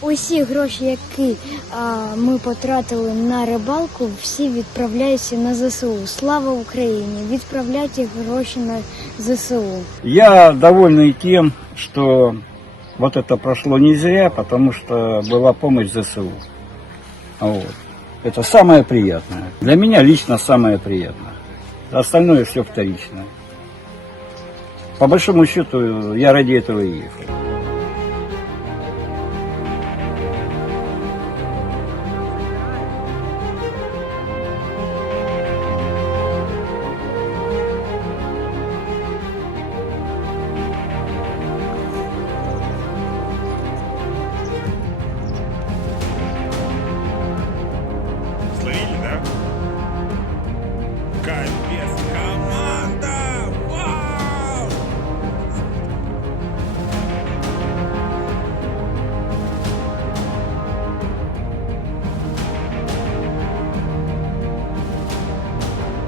Усі гроші, які а, ми потратили на рибалку, всі відправляються на ЗСУ. Слава Україні! Відправляйте гроші на ЗСУ. Я довольный тем, что вот это прошло не зря, потому что была помощь ЗСУ. Вот. Это самое приятное. Для меня лично самое приятное. Остальное все вторично. По большому счету, я ради этого и ехал.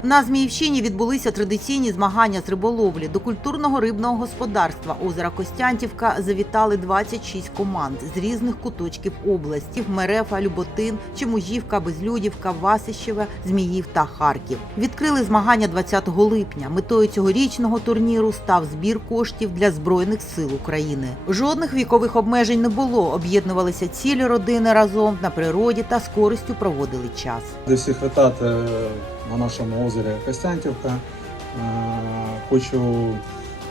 На Зміївщині відбулися традиційні змагання з риболовлі. До культурного рибного господарства озера Костянтівка завітали 26 команд з різних куточків області: Мерефа, Люботин, Чемужівка, Безлюдівка, Васищеве, Зміїв та Харків. Відкрили змагання 20 липня. Метою цьогорічного турніру став збір коштів для збройних сил України. Жодних вікових обмежень не було. Об'єднувалися цілі родини разом на природі та з користю проводили час. Всіх вітати на нашому озері Костянтівка. Е, Хочу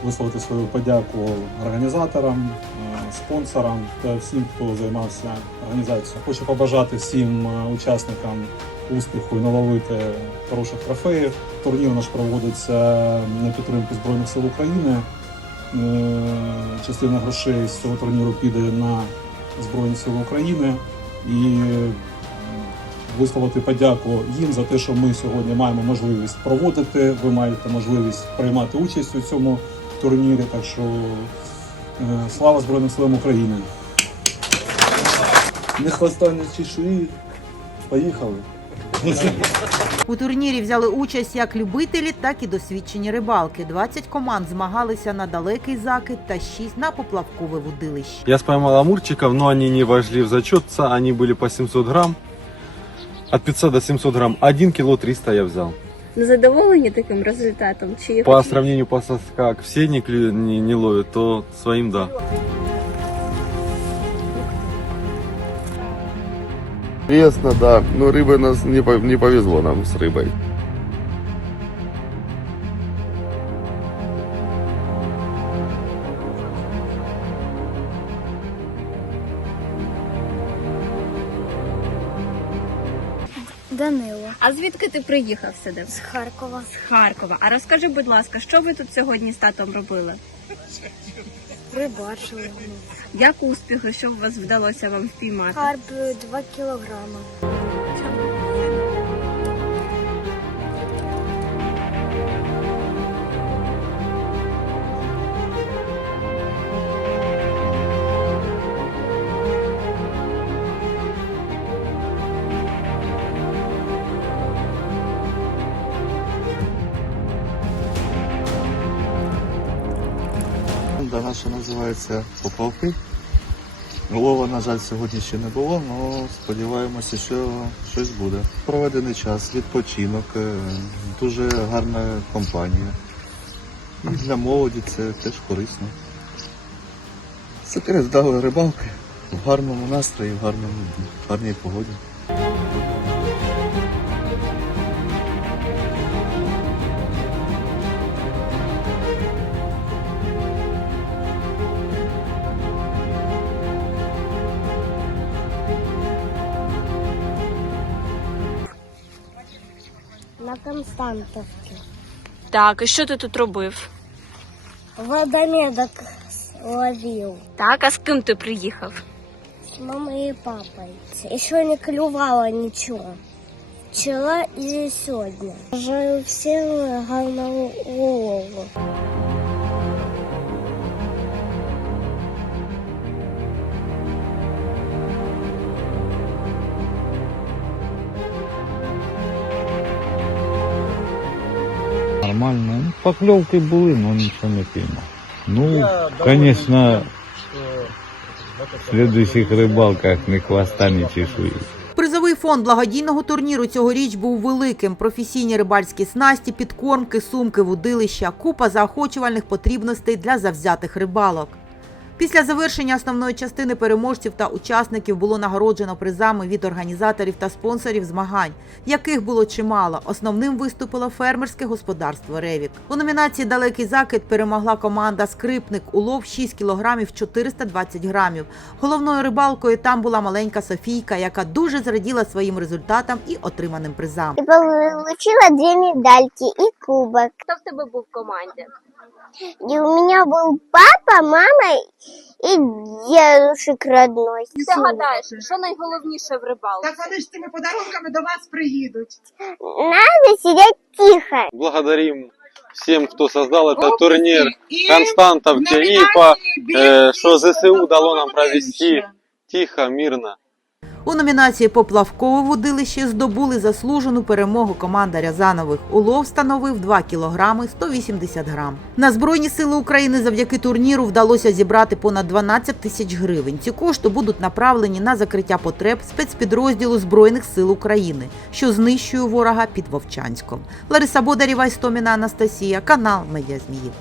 висловити свою подяку організаторам, е, спонсорам та всім, хто займався організацією. Хочу побажати всім е, учасникам успіху і наловити хороших трофеїв. Турнір наш проводиться на підтримку Збройних сил України. Частина грошей з цього турніру піде на Збройні Сили України і висловити подяку їм за те, що ми сьогодні маємо можливість проводити. Ви маєте можливість приймати участь у цьому турнірі. Так що е, слава Збройним силам України! Не хвоста, не чешуї. Поїхали. У турнірі взяли участь як любителі, так і досвідчені рибалки. 20 команд змагалися на далекий закид та 6 на поплавкове вудилище. Я споймал амурчиков, но они не вошли в зачет. Они были по 700 грамм. От 500 до 700 грамм. 1 кило 300 я взял. Задоволені таким результатом? Чи По сравнению по как все не, клю- не, не ловят, то своим да. Пресно, да. Но рыбы нас не, по- не повезло нам с рыбой. Данило А звідки ти приїхав сюди? з Харкова. З Харкова. А розкажи, будь ласка, що ви тут сьогодні з татом робили? Прибачили. Як успіхи, що у вас вдалося вам впіймати? Карп 2 кілограми. Да, наша називається поплавки. Лова, на жаль, сьогодні ще не було, але сподіваємося, що щось буде. Проведений час, відпочинок, е, дуже гарна компанія. І для молоді це теж корисно. Секрет вдалої рибалки в гарному настрої, в гарному, в гарній погоді. На Константовці. Так, і що ти тут робив? Водомедок ловив. Так, а з ким ти приїхав? С мамой и папой. Еще не клювало ничего. Вчера и сегодня. Вже всім гарного улову. Нормально. Ну, поклевки були, но нічого не піймав. Ну, звісно, в следующих рибалках не хвоста, ни чешуи. Призовий фонд благодійного турніру цьогоріч був великим. Професійні рибальські снасті, підкормки, сумки, вудилища, купа заохочувальних потрібностей для завзятих рибалок. Після завершення основної частини переможців та учасників було нагороджено призами від організаторів та спонсорів змагань, яких було чимало. Основним виступило фермерське господарство Ревік. У номінації Далекий закид перемогла команда Скрипник улов 6 кілограмів 420 грамів. Головною рибалкою там була маленька Софійка, яка дуже зраділа своїм результатам і отриманим призам. І получила дві медальки і кубок. Хто в тебе був в команді? І у мене був папа, мама і дедушек родной. Ти гадаєш, що найголовніше в рибалці? Так вони ж цими подарунками до вас приїдуть. Надо сидеть тихо. Благодарим всем, кто создал этот турнир. І Константовке и по, э, что ЗСУ дало нам провести тихо, мирно. У номінації Поплавкове водилище здобули заслужену перемогу команда Рязанових. Улов становив 2 кілограми 180 грам. На Збройні сили України завдяки турніру вдалося зібрати понад 12 тисяч гривень. Ці кошти будуть направлені на закриття потреб спецпідрозділу Збройних сил України, що знищує ворога під Вовчанськом. Лариса Бодарєва, Істоміна Анастасія, канал Медіа Зміїв.